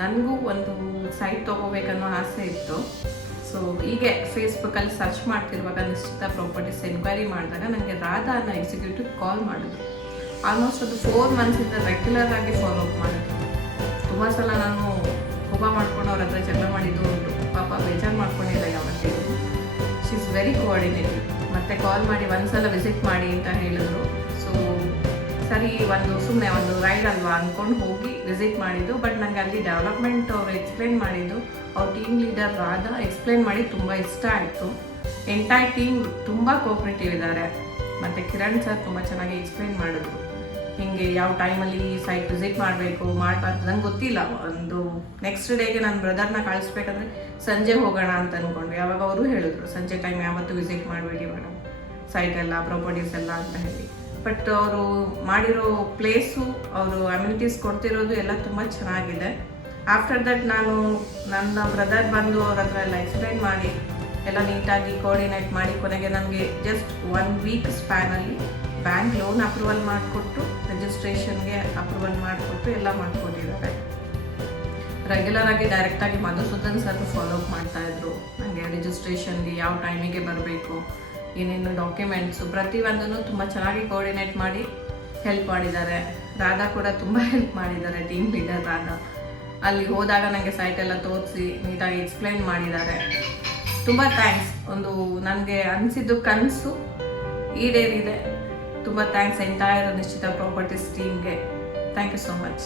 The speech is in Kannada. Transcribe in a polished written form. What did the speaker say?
ನನಗೂ ಒಂದು ಸೈಟ್ ತೊಗೋಬೇಕನ್ನೋ ಆಸೆ ಇತ್ತು. ಸೊ ಹೀಗೆ ಫೇಸ್ಬುಕ್ಕಲ್ಲಿ ಸರ್ಚ್ ಮಾಡ್ತಿರುವಾಗ ನಿಶ್ಚಿತ ಪ್ರಾಪರ್ಟೀಸ್ ಎನ್ಕ್ವೈರಿ ಮಾಡಿದಾಗ ನನಗೆ ರಾಧಾ ಅನ್ನೋ ಎಕ್ಸಿಕ್ಯೂಟಿವ್ ಕಾಲ್ ಮಾಡಿದ್ರು. ಆಲ್ಮೋಸ್ಟ್ ಒಂದು 4 ಮಂತ್ಸಿಂದ ರೆಗ್ಯುಲರ್ ಆಗಿ ಫಾಲೋ ಅಪ್ ಮಾಡಿದ್ರು. ತುಂಬ ಸಲ ನಾನು ಕೋಪ ಮಾಡ್ಕೊಂಡು ಅವ್ರ ಹತ್ರ ಜಗಳ ಮಾಡಿದ್ದು ಉಂಟು. ಪಾಪ ಬೇಜಾರು ಮಾಡ್ಕೊಂಡಿಲ್ಲ ಯಾವತ್ತೂ. She is very ಕೋಆರ್ಡಿನೇಟಿವ್. ಮತ್ತು ಕಾಲ್ ಮಾಡಿ ಒಂದ್ಸಲ ವಿಸಿಟ್ ಮಾಡಿ ಅಂತ ಹೇಳಿದ್ರು. ಸೊ ಸರಿ, ಸುಮ್ಮನೆ ಒಂದು ರೈಡ್ ಅಲ್ವಾ ಅಂದ್ಕೊಂಡು ಹೋಗಿ ವಿಸಿಟ್ ಮಾಡಿದ್ದು. ಬಟ್ ನನಗೆ ಅಲ್ಲಿ ಡೆವಲಪ್ಮೆಂಟ್ ಅವರು ಎಕ್ಸ್ಪ್ಲೇನ್ ಮಾಡಿದ್ದು, ಅವ್ರ ಟೀಮ್ ಲೀಡರ್ ರಾಧಾ ಎಕ್ಸ್ಪ್ಲೇನ್ ಮಾಡಿ ತುಂಬ ಇಷ್ಟ ಆಯಿತು. ಎಂಟೈರ್ ಟೀಮ್ ತುಂಬ ಕೋಆಪ್ರೇಟಿವ್ ಇದ್ದಾರೆ. ಮತ್ತು ಕಿರಣ್ ಸರ್ ತುಂಬ ಚೆನ್ನಾಗಿ ಎಕ್ಸ್ಪ್ಲೇನ್ ಮಾಡಿದ್ರು, ಹೀಗೆ ಯಾವ ಟೈಮಲ್ಲಿ ಸೈಟ್ ವಿಸಿಟ್ ಮಾಡಬೇಕು ಮಾಡಬಾರ್ದು. ನಂಗೆ ಗೊತ್ತಿಲ್ಲ. ಒಂದು ನೆಕ್ಸ್ಟ್ ಡೇಗೆ ನನ್ನ ಬ್ರದರ್ನ ಕಳಿಸ್ಬೇಕಂದ್ರೆ ಸಂಜೆ ಹೋಗೋಣ ಅಂತ ಅಂದ್ಕೊಂಡ್ವಿ. ಯಾವಾಗ ಅವರು ಹೇಳಿದ್ರು ಸಂಜೆ ಟೈಮ್ ಯಾವತ್ತೂ ವಿಸಿಟ್ ಮಾಡಬೇಡಿ ಮೇಡಮ್, ಸೈಟ್ ಎಲ್ಲ ಪ್ರಾಪರ್ಟೀಸ್ ಎಲ್ಲ ಅಂತ ಹೇಳಿ. ಬಟ್ ಅವರು ಮಾಡಿರೋ ಪ್ಲೇಸು, ಅವರು ಅಮ್ಯುನಿಟೀಸ್ ಕೊಡ್ತಿರೋದು ಎಲ್ಲ ತುಂಬ ಚೆನ್ನಾಗಿದೆ. ಆಫ್ಟರ್ ದಟ್ ನಾನು ನನ್ನ ಬ್ರದರ್ ಬಂದು ಅವ್ರ ಹತ್ರ ಎಲ್ಲ ಎಕ್ಸ್ಪ್ಲೈನ್ ಮಾಡಿ ಎಲ್ಲ ನೀಟಾಗಿ ಕೋಆರ್ಡಿನೇಟ್ ಮಾಡಿ ಕೊನೆಗೆ ನನಗೆ ಜಸ್ಟ್ 1 ವೀಕ್ ಸ್ಪ್ಯಾನಲ್ಲಿ ಬ್ಯಾಂಕ್ ಲೋನ್ ಅಪ್ರೂವಲ್ ಮಾಡಿಕೊಟ್ಟು, ರಿಜಿಸ್ಟ್ರೇಷನ್ಗೆ ಅಪ್ರೂವಲ್ ಮಾಡಿಕೊಟ್ಟು ಎಲ್ಲ ಮಾಡಿಕೊಟ್ಟಿದ್ದಾರೆ. ರೆಗ್ಯುಲರ್ ಆಗಿ ಡೈರೆಕ್ಟಾಗಿ ಮಧುಸೂದನ್ ಸರ್ ಫಾಲೋ ಅಪ್ ಮಾಡ್ತಾಯಿದ್ರು. ನನಗೆ ರಿಜಿಸ್ಟ್ರೇಷನ್ಗೆ ಯಾವ ಟೈಮಿಗೆ ಬರಬೇಕು, ಏನೇನು ಡಾಕ್ಯುಮೆಂಟ್ಸು ಪ್ರತಿಯೊಂದನ್ನು ತುಂಬ ಚೆನ್ನಾಗಿ ಕೋಆರ್ಡಿನೇಟ್ ಮಾಡಿ ಹೆಲ್ಪ್ ಮಾಡಿದ್ದಾರೆ. ರಾಧಾ ಕೂಡ ತುಂಬ ಹೆಲ್ಪ್ ಮಾಡಿದ್ದಾರೆ, ಟೀಮ್ ಲೀಡರ್ ರಾಧಾ. ಅಲ್ಲಿ ಹೋದಾಗ ನನಗೆ ಸೈಟ್ ಎಲ್ಲ ತೋರಿಸಿ ನೀಟಾಗಿ ಎಕ್ಸ್ಪ್ಲೈನ್ ಮಾಡಿದ್ದಾರೆ. ತುಂಬ ಥ್ಯಾಂಕ್ಸ್. ಒಂದು ನನಗೆ ಅನಿಸಿದ್ದು ಕನಸು ಈಡೇರಿದೆ. ತುಂಬ ಥ್ಯಾಂಕ್ಸ್ ಎಂಟೈರ್ ನಿಶ್ಚಿತ ಪ್ರಾಪರ್ಟೀಸ್ ಟೀಮ್ಗೆ. Thank you so much.